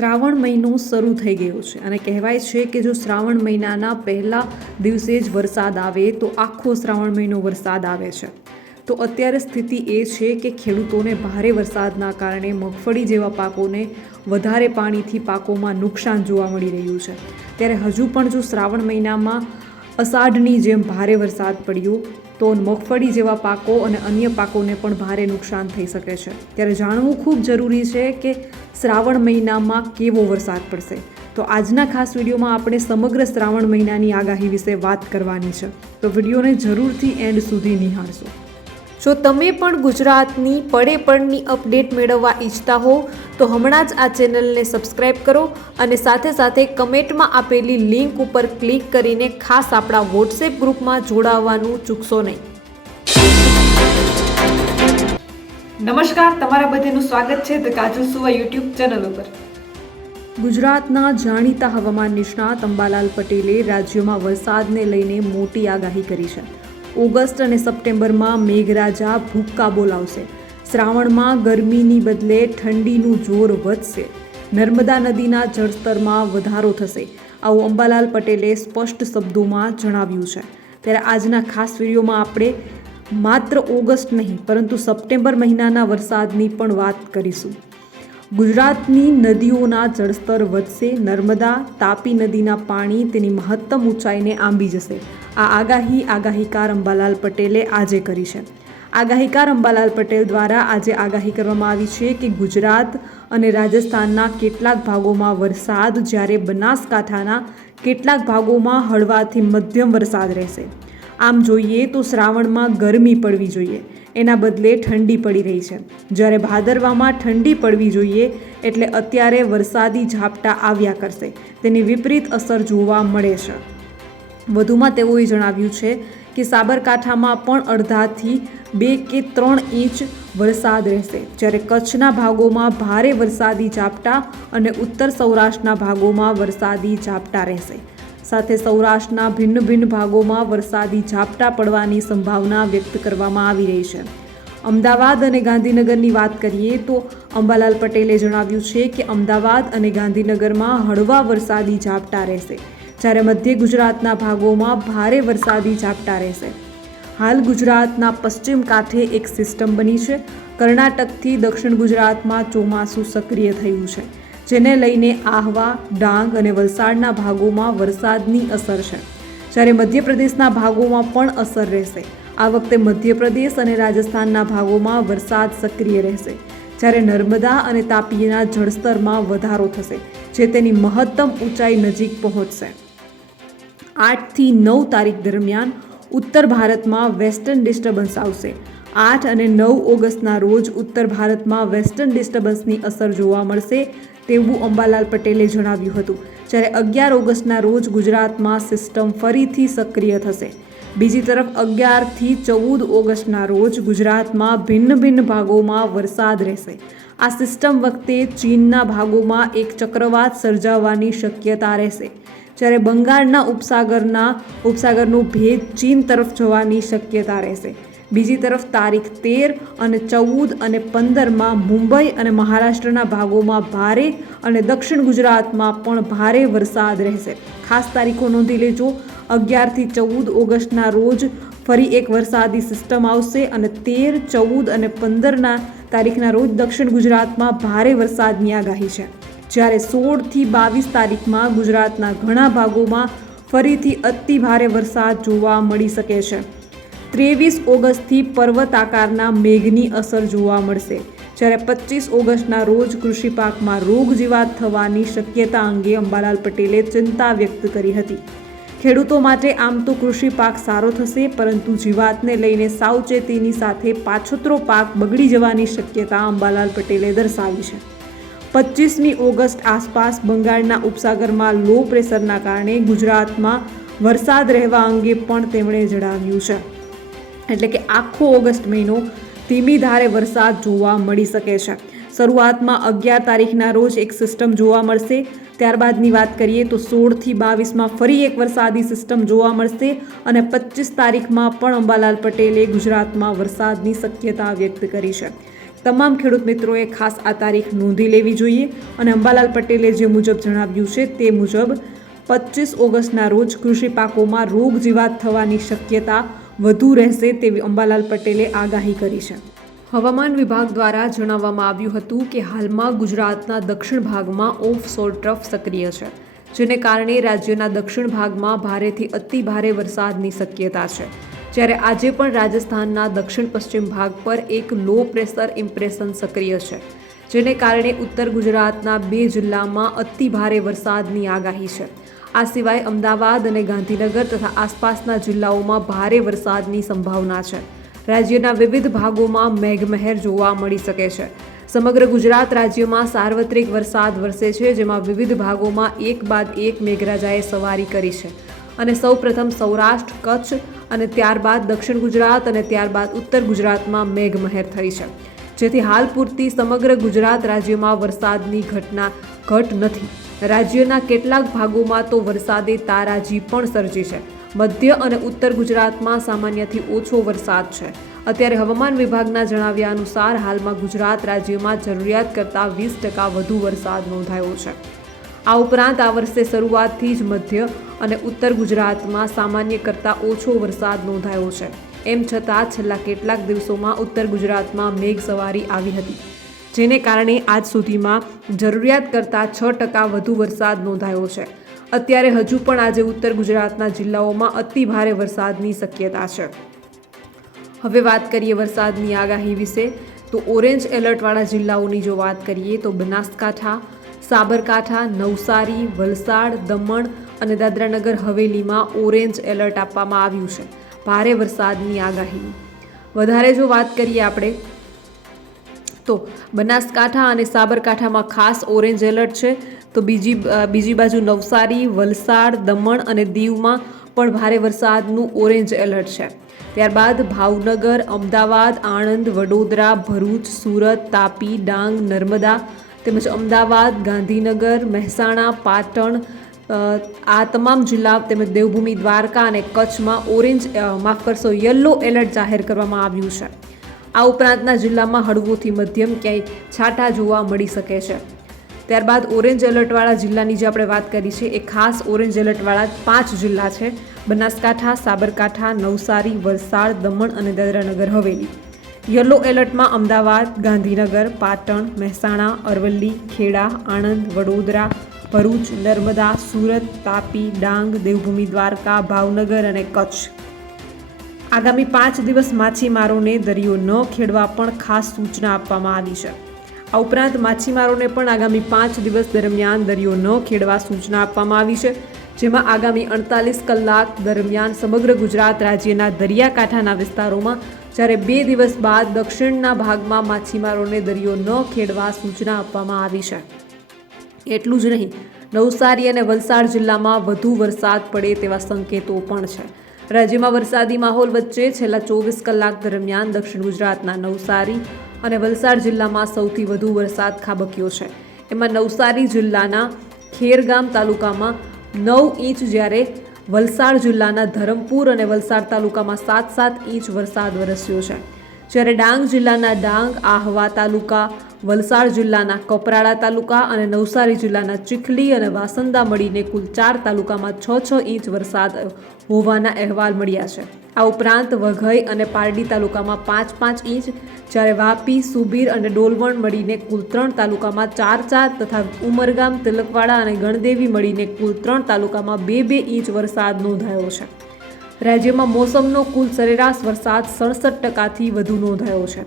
શ્રાવણ મહિનો શરૂ થઈ ગયો છે અને કહેવાય છે કે જો શ્રાવણ મહિનાના પહેલા દિવસે જ વરસાદ આવે તો આખો શ્રાવણ મહિનો વરસાદ આવે છે. તો અત્યારે સ્થિતિ એ છે કે ખેડૂતોને ભારે વરસાદના કારણે મગફળી જેવા પાકોને વધારે પાણીથી પાકોમાં નુકસાન જોવા મળી રહ્યું છે. ત્યારે હજુ પણ જો શ્રાવણ મહિનામાં અષાઢની જેમ ભારે વરસાદ પડ્યો તો મગફળી જેવા પાકો અને અન્ય પાકોને પણ ભારે નુકસાન થઈ શકે છે. ત્યારે જાણવું ખૂબ જરૂરી છે કે શ્રાવણ મહિનામાં કેવો વરસાદ પડશે. તો આજના ખાસ વિડીયોમાં આપણે સમગ્ર શ્રાવણ મહિનાની આગાહી વિશે વાત કરવાની છે. તો વિડીયોને જરૂરથી એન્ડ સુધી નિહાળશો. જો તમે પણ ગુજરાતની પડે પડની અપડેટ મેળવવા ઈચ્છતા હો તો હમણાં જ આ ચેનલને સબસ્ક્રાઇબ કરો અને સાથે સાથે કમેન્ટમાં આપેલી લિંક ઉપર ક્લિક કરીને ખાસ આપણા વોટ્સએપ ગ્રુપમાં જોડાવવાનું ચૂકશો નહીં. નમસ્કાર તમારા બધાનું સ્વાગત છે ધ કાજલ સુવા યુટ્યુબ ચેનલ ઉપર. ગુજરાતના જાણીતા હવામાન નિષ્ણાત અંબાલાલ પટેલે રાજ્યમાં વરસાદને લઈને મોટી આગાહી કરી છે. ઓગસ્ટ અને સપ્ટેમ્બરમાં મેઘરાજા ભૂક્કા બોલાવશે. શ્રાવણમાં ગરમીની બદલે ઠંડીનું જોર વધશે. નર્મદા નદીના જળસ્તરમાં વધારો થશે. આવું અંબાલાલ પટેલે સ્પષ્ટ શબ્દોમાં જણાવ્યું છે. ત્યારે આજના ખાસ વિડીયોમાં આપણે માત્ર ઓગસ્ટ નહીં, પરંતુ સપ્ટેમ્બર મહિનાના વરસાદની પણ વાત કરીશું. ગુજરાતની નદીઓના જળસ્તર વધશે, નર્મદા, તાપી નદીના પાણી તેની મહત્તમ ઊંચાઈને આંબી જશે. આ આગાહી આગાહીકાર અંબાલાલ પટેલે આજે કરી છે. આગાહીકાર અંબાલાલ પટેલ દ્વારા આજે આગાહી કરવામાં આવી છે કે ગુજરાત અને રાજસ્થાનના કેટલાક ભાગોમાં વરસાદ જ્યારે બનાસકાંઠાના કેટલાક ભાગોમાં હળવાથી મધ્યમ વરસાદ રહેશે. આમ જોઈએ તો શ્રાવણમાં ગરમી પડવી જોઈએ. એના બદલે ઠંડી પડી રહી છે. જ્યારે ભાદરવામાં ઠંડી પડવી જોઈએ, એટલે અત્યારે વરસાદી ઝાપટા આવ્યા કરશે. તેની વિપરીત અસર જોવા મળે છે. વધુમાં તેઓએ જણાવ્યું છે કે સાબરકાંઠામાં પણ અડધાથી બે કે ત્રણ ઇંચ વરસાદ રહેશે. જ્યારે કચ્છના ભાગોમાં ભારે વરસાદી ઝાપટા અને ઉત્તર સૌરાષ્ટ્રના ભાગોમાં વરસાદી ઝાપટા રહેશે. સાથે સૌરાષ્ટ્રના ભિન્ન ભિન્ન ભાગોમાં વરસાદી ઝાપટા પડવાની સંભાવના વ્યક્ત કરવામાં આવી રહી છે. અમદાવાદ અને ગાંધીનગરની વાત કરીએ તો અંબાલાલ પટેલે જણાવ્યું છે કે અમદાવાદ અને ગાંધીનગરમાં હળવા વરસાદી ઝાપટા રહેશે, જ્યારે મધ્ય ગુજરાતના ભાગોમાં ભારે વરસાદી ઝાપટા રહેશે. હાલ ગુજરાતના પશ્ચિમ કાંઠે એક સિસ્ટમ બની છે. કર્ણાટકથી દક્ષિણ ગુજરાતમાં ચોમાસું સક્રિય થયું છે. જેને લઈને આહવા, ડાંગ અને વલસાડના ભાગોમાં વરસાદની અસર છે. જ્યારે મધ્યપ્રદેશના ભાગોમાં પણ અસર રહેશે. આ વખતે મધ્યપ્રદેશ અને રાજસ્થાનના ભાગોમાં વરસાદ સક્રિય રહેશે. જ્યારે નર્મદા અને તાપીના જળસ્તરમાં વધારો થશે, જે તેની મહત્તમ ઊંચાઈ નજીક પહોંચશે. આઠથી નવ તારીખ દરમિયાન ઉત્તર ભારતમાં વેસ્ટર્ન ડિસ્ટર્બન્સ આવશે. આઠ અને નવ ઓગસ્ટના રોજ ઉત્તર ભારતમાં વેસ્ટર્ન ડિસ્ટર્બન્સની અસર જોવા મળશે તેવું અંબાલાલ પટેલે જણાવ્યું હતું. જ્યારે અગિયાર ઓગસ્ટના રોજ ગુજરાતમાં સિસ્ટમ ફરીથી સક્રિય થશે. બીજી તરફ અગિયારથી ચૌદ ઓગસ્ટના રોજ ગુજરાતમાં ભિન્ન ભિન્ન ભાગોમાં વરસાદ રહેશે. આ સિસ્ટમ વખતે ચીનના ભાગોમાં એક ચક્રવાત સર્જાવાની શક્યતા રહેશે. જ્યારે બંગાળના ઉપસાગરના ઉપસાગરનો ભેદ ચીન તરફ જવાની શક્યતા રહેશે. બીજી તરફ તારીખ તેર અને ચૌદ અને પંદરમાં મુંબઈ અને મહારાષ્ટ્રના ભાગોમાં ભારે અને દક્ષિણ ગુજરાતમાં પણ ભારે વરસાદ રહેશે. ખાસ તારીખો નોંધી લેજો. અગિયારથી ચૌદ ઓગસ્ટના રોજ ફરી એક વરસાદી સિસ્ટમ આવશે અને તેર, ચૌદ અને પંદરના તારીખના રોજ દક્ષિણ ગુજરાતમાં ભારે વરસાદની આગાહી છે. જ્યારે સોળથી બાવીસ તારીખમાં ગુજરાતના ઘણા ભાગોમાં ફરીથી અતિ ભારે વરસાદ જોવા મળી શકે છે. ત્રેવીસ ઓગસ્ટથી પર્વત આકારના મેઘની અસર જોવા મળશે. જ્યારે પચીસ ઓગસ્ટના રોજ કૃષિ પાકમાં રોગ જીવાત થવાની શક્યતા અંગે અંબાલાલ પટેલે ચિંતા વ્યક્ત કરી હતી. ખેડૂતો માટે આમ તો કૃષિ પાક સારો થશે, પરંતુ જીવાતને લઈને સાવચેતીની સાથે પાછોતરો પાક બગડી જવાની શક્યતા અંબાલાલ પટેલે દર્શાવી છે. પચીસમી ઓગસ્ટ આસપાસ બંગાળના ઉપસાગરમાં લો પ્રેશરના કારણે ગુજરાતમાં વરસાદ રહેવા અંગે પણ તેમણે જણાવ્યું છે. એટલે કે આખો ઓગસ્ટ મહિનો ધીમી ધારે વરસાદ જોવા મળી શકે છે. શરૂઆતમાં અગિયાર તારીખના રોજ એક સિસ્ટમ જોવા મળશે. ત્યારબાદની વાત કરીએ તો સોળથી બાવીસમાં ફરી એક વરસાદી સિસ્ટમ જોવા મળશે અને પચીસ તારીખમાં પણ અંબાલાલ પટેલે ગુજરાતમાં વરસાદની શક્યતા વ્યક્ત કરી છે. તમામ ખેડૂત મિત્રોએ ખાસ આ તારીખ નોંધી લેવી જોઈએ અને અંબાલાલ પટેલે જે મુજબ જણાવ્યું છે તે મુજબ પચીસ ઓગસ્ટના રોજ કૃષિ પાકોમાં રોગ જીવાત થવાની શક્યતા વધુ રહેશે તેવી અંબાલાલ પટેલે આગાહી કરી છે. હવામાન વિભાગ દ્વારા જણાવવામાં આવ્યું હતું કે હાલમાં ગુજરાતના દક્ષિણ ભાગમાં ઓફ સોર ટ્રફ સક્રિય છે, જેને કારણે રાજ્યના દક્ષિણ ભાગમાં ભારેથી અતિ ભારે વરસાદની શક્યતા છે. જ્યારે આજે પણ રાજસ્થાનના દક્ષિણ પશ્ચિમ ભાગ પર એક લો પ્રેશર ઇમ્પ્રેશન સક્રિય છે, જેને કારણે ઉત્તર ગુજરાતના બે જિલ્લામાં અતિ ભારે વરસાદની આગાહી છે. આ સિવાય અમદાવાદ અને ગાંધીનગર તથા આસપાસના જિલ્લાઓમાં ભારે વરસાદની સંભાવના છે. રાજ્યના વિવિધ ભાગોમાં મેઘમહેર જોવા મળી શકે છે. સમગ્ર ગુજરાત રાજ્યમાં સાર્વત્રિક વરસાદ વરસે છે, જેમાં વિવિધ ભાગોમાં એક બાદ એક મેઘરાજાએ સવારી કરી છે. અને સૌ પ્રથમ સૌરાષ્ટ્ર, કચ્છ અને ત્યારબાદ દક્ષિણ ગુજરાત અને ત્યારબાદ ઉત્તર ગુજરાતમાં મેઘમહેર થઈ છે. જેથી હાલ પૂરતી સમગ્ર ગુજરાત રાજ્યમાં વરસાદની ઘટના ઘટ નથી. રાજ્યના કેટલાક ભાગોમાં તો વરસાદે તારાજી પણ સર્જી છે. મધ્ય અને ઉત્તર ગુજરાતમાં સામાન્યથી ઓછો વરસાદ છે. અત્યારે હવામાન વિભાગના જણાવ્યા અનુસાર હાલમાં ગુજરાત રાજ્યમાં જરૂરિયાત કરતાં વીસ ટકા વધુ વરસાદ નોંધાયો છે. આ ઉપરાંત આ વર્ષે શરૂઆતથી જ મધ્ય અને ઉત્તર ગુજરાતમાં સામાન્ય કરતાં ઓછો વરસાદ નોંધાયો છે. એમ છતાં છેલ્લા કેટલાક દિવસોમાં ઉત્તર ગુજરાતમાં મેઘ સવારી આવી હતી. જેને કારણે આજ સુધીમાં જરૂરિયાત કરતાં છ ટકા વધુ વરસાદ નોંધાયો છે. અત્યારે હજુ પણ આજે ઉત્તર ગુજરાતના જિલ્લાઓમાં અતિ ભારે વરસાદની શક્યતા છે. હવે વાત કરીએ વરસાદની આગાહી વિશે, તો ઓરેન્જ એલર્ટવાળા જિલ્લાઓની જો વાત કરીએ, તો બનાસકાંઠા, સાબરકાંઠા, નવસારી, વલસાડ, દમણ અને દાદરાનગર હવેલીમાં ઓરેન્જ એલર્ટ આપવામાં આવ્યું છે. ભારે વરસાદની આગાહી. વધારે જો વાત કરીએ આપણે તો બનાસકાંઠા અને સાબરકાંઠામાં ખાસ ઓરેન્જ એલર્ટ છે. તો બીજી બીજી બાજુ નવસારી, વલસાડ, દમણ અને દીવમાં પણ ભારે વરસાદનું ઓરેન્જ એલર્ટ છે. ત્યારબાદ ભાવનગર, અમદાવાદ, આણંદ, વડોદરા, ભરૂચ, સુરત, તાપી, ડાંગ, નર્મદા તેમજ અમદાવાદ, ગાંધીનગર, મહેસાણા, પાટણ આ તમામ જિલ્લા તેમજ દેવભૂમિ દ્વારકા અને કચ્છમાં ઓરેન્જ માફ કરશો, યલો એલર્ટ જાહેર કરવામાં આવ્યું છે. આ ઉપરાંતના જિલ્લામાં હળવોથી મધ્યમ ક્યાંય છાંટા જોવા મળી શકે છે. ત્યારબાદ ઓરેન્જ એલર્ટવાળા જિલ્લાની જે આપણે વાત કરી છે, એ ખાસ ઓરેન્જ એલર્ટવાળા પાંચ જિલ્લા છે, બનાસકાંઠા, સાબરકાંઠા, નવસારી, વલસાડ, દમણ અને દાદરાનગર હવેલી. યલો એલર્ટમાં અમદાવાદ, ગાંધીનગર, પાટણ, મહેસાણા, અરવલ્લી, ખેડા, આણંદ, વડોદરા, ભરૂચ, નર્મદા, સુરત, તાપી, ડાંગ, દેવભૂમિ, દ્વારકા, ભાવનગર અને કચ્છ. આગામી પાંચ દિવસ માછીમારોને દરિયો ન ખેડવા પણ ખાસ સૂચના આપવામાં આવી છે. આ ઉપરાંત માછીમારોને પણ આગામી પાંચ દિવસ દરમિયાન દરિયો ન ખેડવા સૂચના આપવામાં આવી છે. જેમાં આગામી અડતાલીસ કલાક દરમિયાન સમગ્ર ગુજરાત રાજ્યના દરિયાકાંઠાના વિસ્તારોમાં જ્યારે બે દિવસ બાદ દક્ષિણના ભાગમાં માછીમારોને દરિયો ન ખેડવા સૂચના આપવામાં આવી છે. એટલું જ નહીં, નવસારી અને વલસાડ જિલ્લામાં વધુ વરસાદ પડે તેવા સંકેતો પણ છે. રાજ્યમાં વરસાદી માહોલ વચ્ચે છેલ્લા ચોવીસ કલાક દરમિયાન દક્ષિણ ગુજરાતના નવસારી અને વલસાડ જિલ્લામાં સૌથી વધુ વરસાદ ખાબક્યો છે. એમાં નવસારી જિલ્લાના ખેરગામ તાલુકામાં નવ ઇંચ જ્યારે વલસાડ જિલ્લાના ધરમપુર અને વલસાડ તાલુકામાં સાત સાત ઇંચ વરસાદ વરસ્યો છે. જ્યારે ડાંગ જિલ્લાના ડાંગ, આહવા તાલુકા, વલસાડ જિલ્લાના કપરાડા તાલુકા અને નવસારી જિલ્લાના ચીખલી અને વાસંદા મળીને કુલ ચાર તાલુકામાં છ છ ઇંચ વરસાદ હોવાના અહેવાલ મળ્યા છે. આ ઉપરાંત વઘઈ અને પારડી તાલુકામાં પાંચ પાંચ ઇંચ, જ્યારે વાપી, સુબીર અને ડોલવણ મળીને કુલ ત્રણ તાલુકામાં ચાર ચાર તથા ઉમરગામ, તિલકવાડા અને ગણદેવી મળીને કુલ ત્રણ તાલુકામાં બે બે ઇંચ વરસાદ નોંધાયો છે. રાજ્યમાં મોસમનો કુલ સરેરાશ વરસાદ સડસઠ ટકાથી વધુ નોંધાયો છે.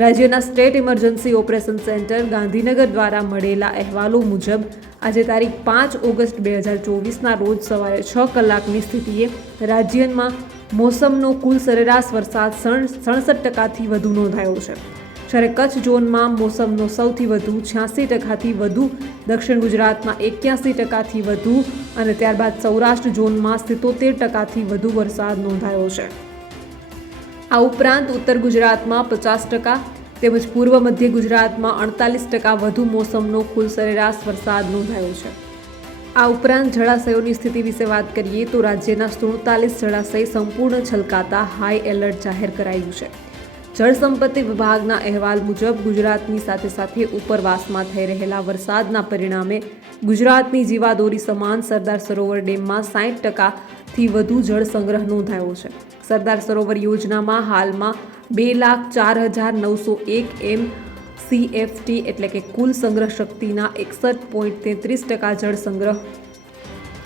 રાજ્યના state emergency operation centre Gandhinagar દ્વારા મળેલા અહેવાલો મુજબ, આજે તારીખ પાંચ ઓગસ્ટ બે હજાર ચોવીસના રોજ સવારે છ કલાકની સ્થિતિએ રાજ્યમાં મોસમનો કુલ સરેરાશ વરસાદ સડસઠ ટકાથી વધુ નોંધાયો છે. જ્યારે કચ્છ ઝોનમાં મોસમનો સૌથી વધુ છ્યાસી ટકાથી વધુ, દક્ષિણ ગુજરાતમાં એક્યાસી ટકાથી વધુ અને ત્યારબાદ સૌરાષ્ટ્ર ઝોનમાં સિત્તોતેર ટકાથી વધુ વરસાદ નોંધાયો છે. આ ઉપરાંત ઉત્તર ગુજરાતમાં પચાસ ટકા તેમજ પૂર્વ મધ્ય ગુજરાતમાં અડતાલીસ ટકા વધુ મોસમનો કુલ સરેરાશ વરસાદ નોંધાયો છે. આ ઉપરાંત જળાશયોની સ્થિતિ વિશે વાત કરીએ તો રાજ્યના સુડતાલીસ જળાશય સંપૂર્ણ છલકાતા હાઈ એલર્ટ જાહેર કરાયું છે. જળસંપત્તિ વિભાગના અહેવાલ મુજબ ગુજરાતની સાથે સાથે ઉપરવાસમાં થઈ રહેલા વરસાદના પરિણામે ગુજરાતની જીવાદોરી સમાન સરદાર સરોવર ડેમમાં સાઠ ટકાથી વધુ જળ સંગ્રહ નોંધાયો છે. સરદાર સરોવર યોજનામાં હાલમાં બે લાખ ચાર હજાર નવસો એક એમ સીએફટી એટલે કે કુલ સંગ્રહ શક્તિના એકસઠ પોઈન્ટ તેત્રીસ ટકા જળ સંગ્રહ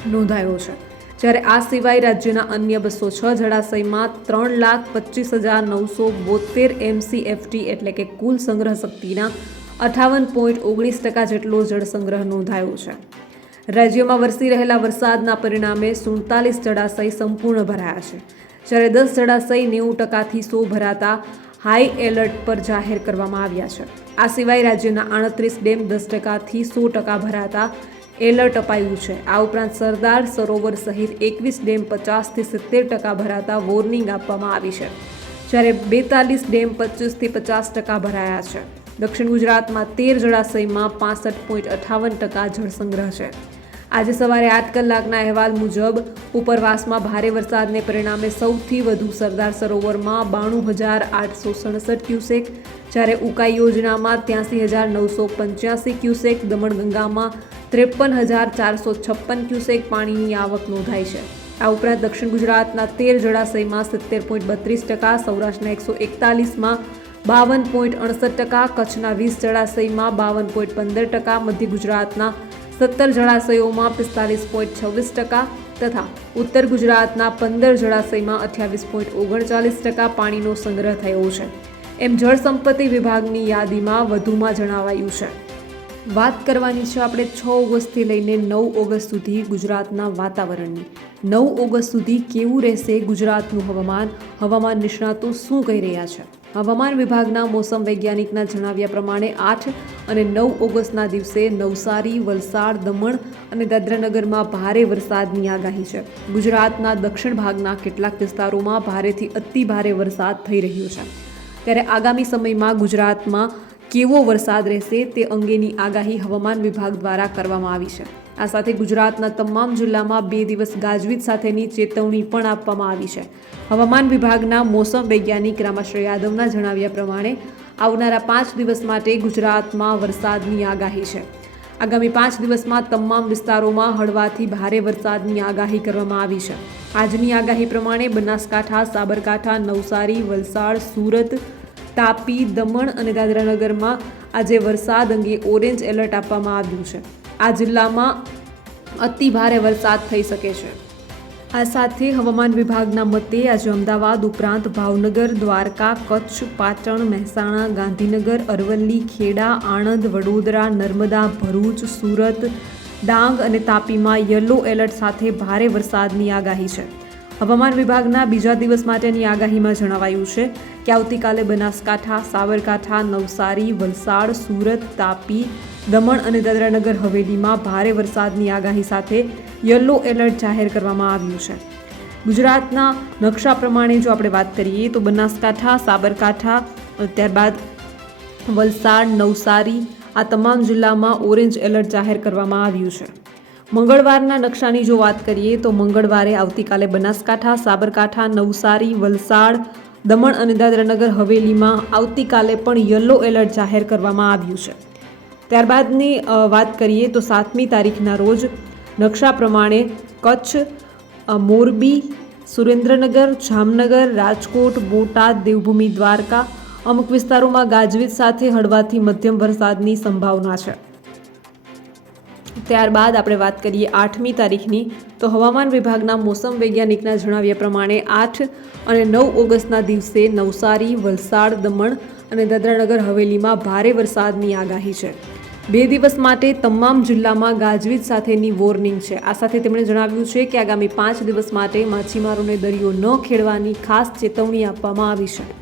નોંધાયો છે. જ્યારે આ સિવાય રાજ્યના અન્ય બસો છ જળાશયમાં ત્રણ લાખ પચીસ હજાર નવસો બોતેર એમસીએફટી એટલે કે કુલ સંગ્રહ શક્તિના અઠાવન પોઈન્ટ ઓગણીસ ટકા જેટલો જળસંગ્રહ નોંધાયો છે. રાજ્યમાં વરસી રહેલા વરસાદના પરિણામે સુડતાલીસ જળાશય સંપૂર્ણ ભરાયા છે. જ્યારે દસ જળાશય નેવું ટકાથી સો ભરાતા હાઈ એલર્ટ પર જાહેર કરવામાં આવ્યા છે. આ સિવાય રાજ્યના આડત્રીસ ડેમ દસ ટકાથી સો ટકા ભરાતા એલર્ટ અપાયું છે. આ ઉપરાંત સરદાર સરોવર સહિત એકવીસ ડેમ પચાસથી સિત્તેર ટકા ભરાતા વોર્નિંગ આપવામાં આવી છે, જ્યારે બેતાલીસ ડેમ પચીસથી પચાસ ટકા ભરાયા છે. દક્ષિણ ગુજરાતમાં તેર જળાશયમાં પાસઠ પોઈન્ટ અઠાવન ટકા જળસંગ્રહ છે. આજે સવારે આઠ કલાકના અહેવાલ મુજબ ઉપરવાસમાં ભારે વરસાદને પરિણામે સૌથી વધુ સરદાર સરોવરમાં બાણું હજાર આઠસો સડસઠ ક્યુસેક, જ્યારે ઉકાઈ યોજનામાં ત્યાંસી હજાર નવસો પંચ્યાસી ક્યુસેક દમણગંગામાં ત્રેપન હજાર ચારસો છપ્પન ક્યુસેક પાણીની આવક નોંધાઈ છે. આ ઉપરાંત દક્ષિણ ગુજરાતના તેર જળાશયમાં સિત્તેર પોઈન્ટ બત્રીસ ટકા, સૌરાષ્ટ્રના એકસો એકતાલીસમાં બાવન પોઈન્ટ અડસઠ ટકા, કચ્છના વીસ જળાશયમાં બાવન પોઈન્ટ પંદર ટકા, મધ્ય ગુજરાતના સત્તર જળાશયોમાં પિસ્તાલીસ પોઈન્ટ છવ્વીસ ટકા તથા ઉત્તર ગુજરાતના પંદર જળાશયમાં અઠ્યાવીસ પોઈન્ટ ઓગણચાલીસ ટકા પાણીનો સંગ્રહ થયો છે. એમ જળ સંપત્તિ વિભાગની યાદીમાં વધુમાં જણાવાયું છે. વાત કરવાની છે આપણે છ ઓગસ્ટથી લઈને નવ ઓગસ્ટ સુધી ગુજરાતના વાતાવરણની. નવ ઓગસ્ટ સુધી કેવું રહેશે ગુજરાતનું હવામાન? હવામાન નિષ્ણાતો શું કહી રહ્યા છે? હવામાન વિભાગના મોસમ વૈજ્ઞાનિકના જણાવ્યા પ્રમાણે આઠ અને નવ ઓગસ્ટના દિવસે નવસારી, વલસાડ, દમણ અને દાદરાનગરમાં ભારે વરસાદની આગાહી છે. ગુજરાતના દક્ષિણ ભાગના કેટલાક વિસ્તારોમાં ભારેથી અતિ ભારે વરસાદ થઈ રહ્યો છે. ત્યારે આગામી સમયમાં ગુજરાતમાં કેવો વરસાદ રહેશે તે અંગેની આગાહી હવામાન વિભાગ દ્વારા કરવામાં આવી છે. આ સાથે ગુજરાતના તમામ જિલ્લામાં બે દિવસ ગાજવીજ સાથેની ચેતવણી પણ આપવામાં આવી છે. હવામાન વિભાગના મોસમ વૈજ્ઞાનિક રામાશ્રય યાદવના જણાવ્યા પ્રમાણે, આવનારા પાંચ દિવસ માટે ગુજરાતમાં વરસાદની આગાહી છે. આગામી પાંચ દિવસમાં તમામ વિસ્તારોમાં હળવાથી ભારે વરસાદની આગાહી કરવામાં આવી છે. આજની આગાહી પ્રમાણે બનાસકાંઠા, સાબરકાંઠા, નવસારી, વલસાડ, સુરત તાપી, દમણ અને દાદરાનગરમાં આજે વરસાદ અંગે ઓરેન્જ એલર્ટ આપવામાં આવ્યું છે. આ જિલ્લામાં અતિ ભારે વરસાદ થઈ શકે છે. આ સાથે હવામાન વિભાગના મતે આજે અમદાવાદ ઉપરાંત ભાવનગર, દ્વારકા, કચ્છ, પાટણ, મહેસાણા, ગાંધીનગર, અરવલ્લી, ખેડા, આણંદ, વડોદરા, નર્મદા, ભરૂચ, સુરત, ડાંગ અને તાપીમાં યલો એલર્ટ સાથે ભારે વરસાદની આગાહી છે. હવામાન વિભાગના બીજા દિવસ માટેની આગાહીમાં જણાવાયું છે કે આવતીકાલે બનાસકાંઠા, સાબરકાંઠા, નવસારી, વલસાડ, સુરત, તાપી, દમણ અને દાદરાનગર હવેલીમાં ભારે વરસાદની આગાહી સાથે યલો એલર્ટ જાહેર કરવામાં આવ્યું છે. ગુજરાતના નકશા પ્રમાણે જો આપણે વાત કરીએ તો બનાસકાંઠા, સાબરકાંઠા, ત્યારબાદ વલસાડ, નવસારી આ તમામ જિલ્લામાં ઓરેન્જ એલર્ટ જાહેર કરવામાં આવ્યું છે. મંગળવારના નકશાની જો વાત કરીએ તો મંગળવારે આવતીકાલે બનાસકાંઠા, સાબરકાંઠા, નવસારી, વલસાડ, દમણ અને દાદરાનગર હવેલીમાં આવતીકાલે પણ યલો એલર્ટ જાહેર કરવામાં આવ્યું છે. ત્યારબાદની વાત કરીએ તો સાતમી તારીખના રોજ નકશા પ્રમાણે કચ્છ મોરબી, સુરેન્દ્રનગર, જામનગર, રાજકોટ, બોટાદ, દેવભૂમિ, દ્વારકા અમુક વિસ્તારોમાં ગાજવીજ સાથે હળવાથી મધ્યમ વરસાદની સંભાવના છે. ત્યારબાદ આપણે વાત કરીએ આઠમી તારીખની, તો હવામાન વિભાગના મોસમ વૈજ્ઞાનિકના જણાવ્યા પ્રમાણે આઠ અને નવ ઓગસ્ટના દિવસે નવસારી, વલસાડ, દમણ અને દાદરાનગર હવેલીમાં ભારે વરસાદની આગાહી છે. બે દિવસ માટે તમામ જિલ્લામાં ગાજવીજ સાથેની વોર્નિંગ છે. આ સાથે તેમણે જણાવ્યું છે કે આગામી પાંચ દિવસ માટે માછીમારોને દરિયો ન ખેડવાની ખાસ ચેતવણી આપવામાં આવી છે.